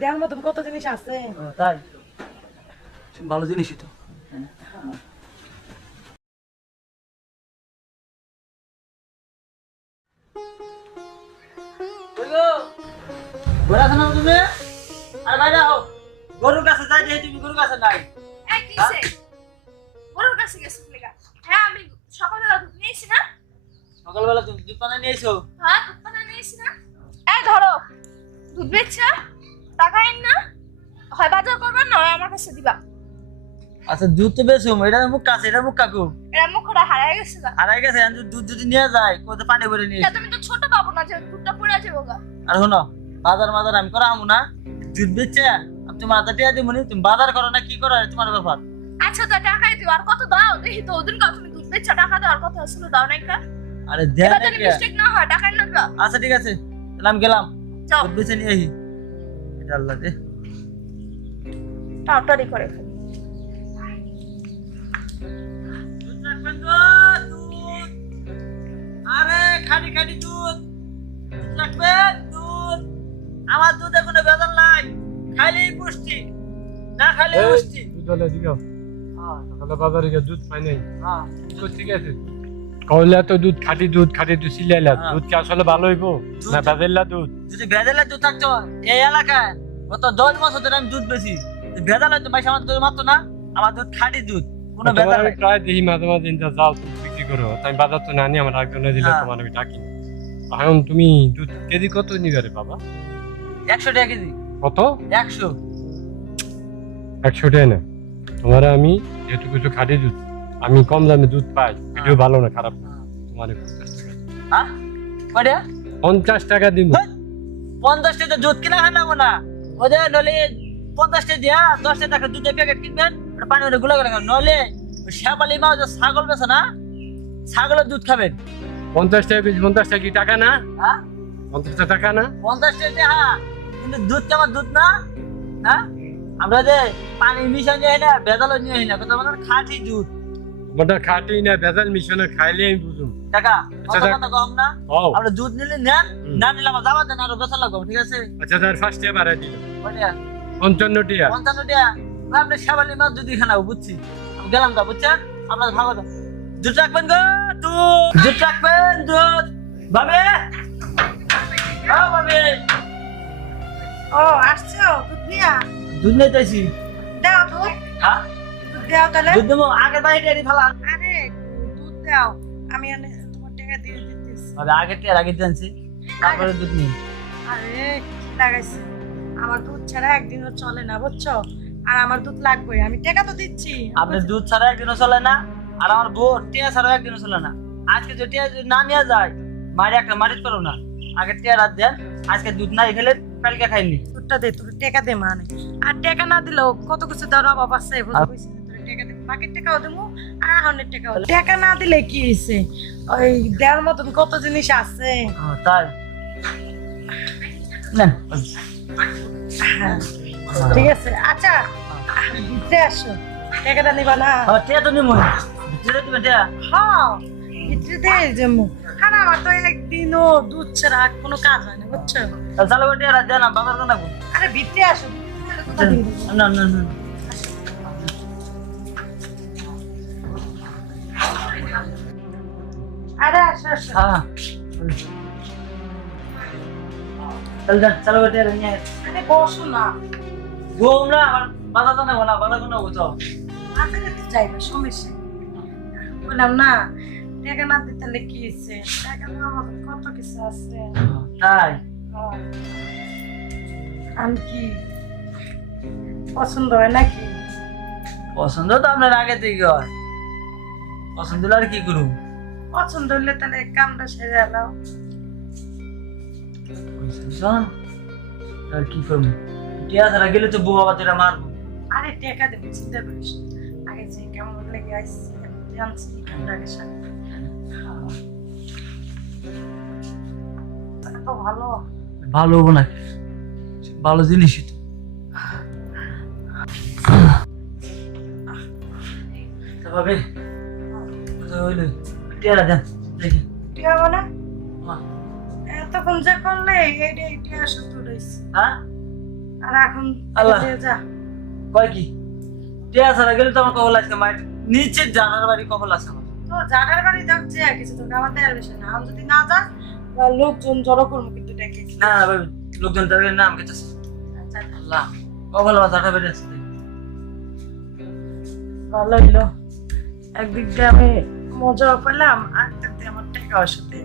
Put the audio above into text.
দেওয়ার মতন কত জিনিস আছে। তাই ভালো জিনিসই তো। তুমি আর বাইরে হও, গরুর কাছে যাই দেখি তুমি গরুর কাছে নাই। গরুর কাছে গেছিস লেগা? হ্যাঁ আমি সকালবেলা দুধ নিয়েছি না। সকালবেলা তুমি দুধ পানা নিয়েছো? হ্যাঁ দুধ পানা নিয়েছি না। এই ধরো দুধ বেচছো, টাকা আইন না, হয় বাজার করবা না হয় আমার কাছে দিবা। আচ্ছা দুধ তো বেশো, এটা মুখ কাছে, এটা মুখ কাকু এরা মুখটা হারাই গেছে না। হারাই গেছে। দুধ যদি নিয়ে যায় কোথায় পানি ভরে নিয়ে। তুমি তো ছোট বাবু না যে দুধটা পড়ে যাবো গা। আর শোনো, বাজার মাজার আমি করা আমু না, দুধ বেচছে আমি তোমার হাতে টিয়া দিব নি, তুমি বাজার করো না কি করো তোমার ব্যাপার। আচ্ছা তো টাকাই দিও, আর কত দাও দেখি তো। ওদিন তুমি দুধ বেচছো, টাকা দাও, আর কত আসলে দাও নাই কা। আরে দেয়া এবার নাকি? যদি মিস্টেক না হয় টাকাই না দাও। আচ্ছা ঠিক আছে, তাহলে আমি গেলাম, যাও দুধ বেচে নিয়ে আসি। এটা আল্লাহ দে। তাড়াতাড়ি করে ফেলো। দুধ রাখবেন গো, দুধ। আরে খাঁটি খাঁটি দুধ, দুধ রাখবেন, দুধ। আমার দুধে কোনো ভেজাল নাই, খাইলেই পুষ্টি, না খাইলে পুষ্টি। দুধওয়ালা দিগাও সকালে বাজারে গিয়ে দুধ পাই নাই। হ্যাঁ তো ঠিক আছে, কইলা তো দুধ খাঁটি দুধ সিলাইলা দুধ কি আসলে ভালো হইবো না ভেজাইলা দুধ? যদি ভেজালের দুধ থাকতো এই এলাকায় গত 10 বছর ধরে আমি দুধ বেশি, ভেজাল হয়তো ভাই আমার দুধ মাত্র না, আমার দুধ খাঁটি দুধ, কোনো তোমার ভেজাল আমি নাই। প্রায় দেখি মাঝে মাঝে ইন্দা যাও তুমি বিক্রি করো, তাই বাজার তো না নিয়ে আমার একজনে দিলে হ্যাঁ। তোমার আমি ডাকি না। এখন তুমি দুধ কেজি কত নিবে রে বাবা? 100 টাকা কেজি। কত? 100? 100 টাকা না। তোমার আমি যেহেতু কিছু খাঁটি দুধ, আমি কম দামে দুধ পাই, এটাও ভালো না খারাপ না, তোমার 50 টাকা। হ্যাঁ কয়টা? 50 টাকা দিব। 50 টাকা দুধ কিনা হয় না না, ওদের নলে 50 টাকা দিয়া 10 টাকা দুধের প্যাকেট কিনবেন, ওটা পানি ওটা গুলা করে খাবেন, নলে ওই শ্যাপালি মা যে ছাগল বেছে না, ছাগলের দুধ খাবেন। 50 টাকা পিস, 50 টাকা কি টাকা না? হ্যাঁ 50 টাকা না? 50 টাকা, হ্যাঁ কিন্তু দুধ কেমন দুধ না, হ্যাঁ আমরা যে পানি মিশাই নিয়ে না, ভেজালও নিয়ে না, কথা বলেন খাঁটি দুধ। ওটা খাঁটি না ভেজাল মিশনে খাইলে আমি বুঝুম। টাকা আচ্ছা, কত কথা কম না, ও আমরা দুধ নিলে নেন, না নিলে আমার যাবার দেন আরো বেচা লাগবে, ঠিক আছে? আচ্ছা তার ফার্স্ট টাকা বাড়াই দিল কয়টা? 55 টাকা। 55 টাকা। আপনি শ্যাবালি মাছ দুধ খানাও, বুঝছি আমি গেলাম গা, বুঝছেন? আপনার ভালো দুধ রাখবেন গো, দুধ রাখবেন, দুধ। ভাবে ও ভাবে, ও আসছো দুধ নিয়া? দুধ নিতেছি। দাও দুধ, হ্যাঁ দুধ দাও তাহলে। দুধ দেবো, আগের বাড়ি টেরি ফেলা। আরে দুধ দাও, আমি তোমার টাকা দিয়ে দিতেছি। ভাবে আগের টের আগে দিয়েছি, তারপরে দুধ নিই। আরে কি লাগাইছে, আমার দুধ ছাড়া একদিনও চলে না বুঝছো, আর আমার দুধ লাগবে, আমি টাকা তো দিচ্ছি। আপনার দুধ ছাড়া একদিনও চলে না, আর আমার বউ টিয়া ছাড়াও একদিনও চলে না। আজকে যদি টিয়া যদি না নিয়ে যায়, মারি একটা মারিত পারো না। আগে টিয়া রাত দেন, আজকে দুধ নাই খেলে কালকে খাইনি। দুধটা দে, তোর টাকা দে মানে। আর টাকা না দিলেও কত কিছু দেওয়ার অভাব আছে, বুঝতে পারছিস না? তোর টাকা দে, বাকির টাকাও দেবো আর আহনের টাকাও। টাকা না দিলে কি হয়েছে, ওই দেওয়ার মতন কত জিনিস আছে। তাই না, হ্যাঁ ঠিক আছে, আচ্ছা ভিতরে আসো, টাকাটা নিবা না? টিয়া তো নিমো, ভিতরে তুমি টিয়া। হ্যাঁ ভিতরে দে যাবো। আর আমার তো একদিনও দুধ ছাড়া আর কোনো কাজ হয় না বুঝছো। তাহলে চালু করে টিয়া রাত দেন, বাজার করে নেবো। আরে ভিতরে আসো, ভিতরে কোথা দিয়ে দিবো? না না না, আরে আসো আসো। হ্যাঁ তাহলে যান, চালু করে টিয়া নিয়ে আয়। আরে বসো না, ঘুম না, আমার বাজার তো নেবো না, বাজার করে নেবো তো। বাজারে তো যাইবে, সমস্যা নেই। বললাম না টাকা না দিতে তাহলে কি হয়েছে, টাকা তো আমাদের কত কিছু আছে। তাই হ্যাঁ। আমি কি পছন্দ হয় নাকি? পছন্দ তো আপনার আগে থেকে হয়, পছন্দ হলে আর কি করুন। পছন্দ হলে তাহলে কামটা সেরে এলাও। শোন, আর কি করবো, টিয়া ছাড়া গেলে তো বউ বাবা তোরা মারবো। আরে টাকা দেবো, চিন্তা করিস না। আগে যে কেমন লেগে আসছে জানছি কামটাকে সাথে তো ভালো। ভালো হবো না, ভালো জিনিসই তো ভাবে হইলো টিয়ারা দেন দেখি। টিয়া মানে এতক্ষণ যে করলে এইটা ইতিহাস রয়েছে। হ্যাঁ আর এখন আল্লাহ। যা কয় কি টিয়া ছাড়া গেলে তো আমার কবল আছে মায়ের নিচে জানার বাড়ি কবল আছে আমার তো জাগার বাড়ি যাক যে কিছু তোকে আমার দেয়ার বিষয় না আমি যদি না যাস তাহলে লোকজন জড়ো করবো কিন্তু ডেকে না না ভাবি লোকজন তাদের নাম কেটেছে আচ্ছা, আল্লাহ কবল মাথাটা বেড়েছে ভালো হইলো একদিক দিয়ে আমি মজা পেলাম আর একদিক দিয়ে আমার টাকা অসুখ দিয়ে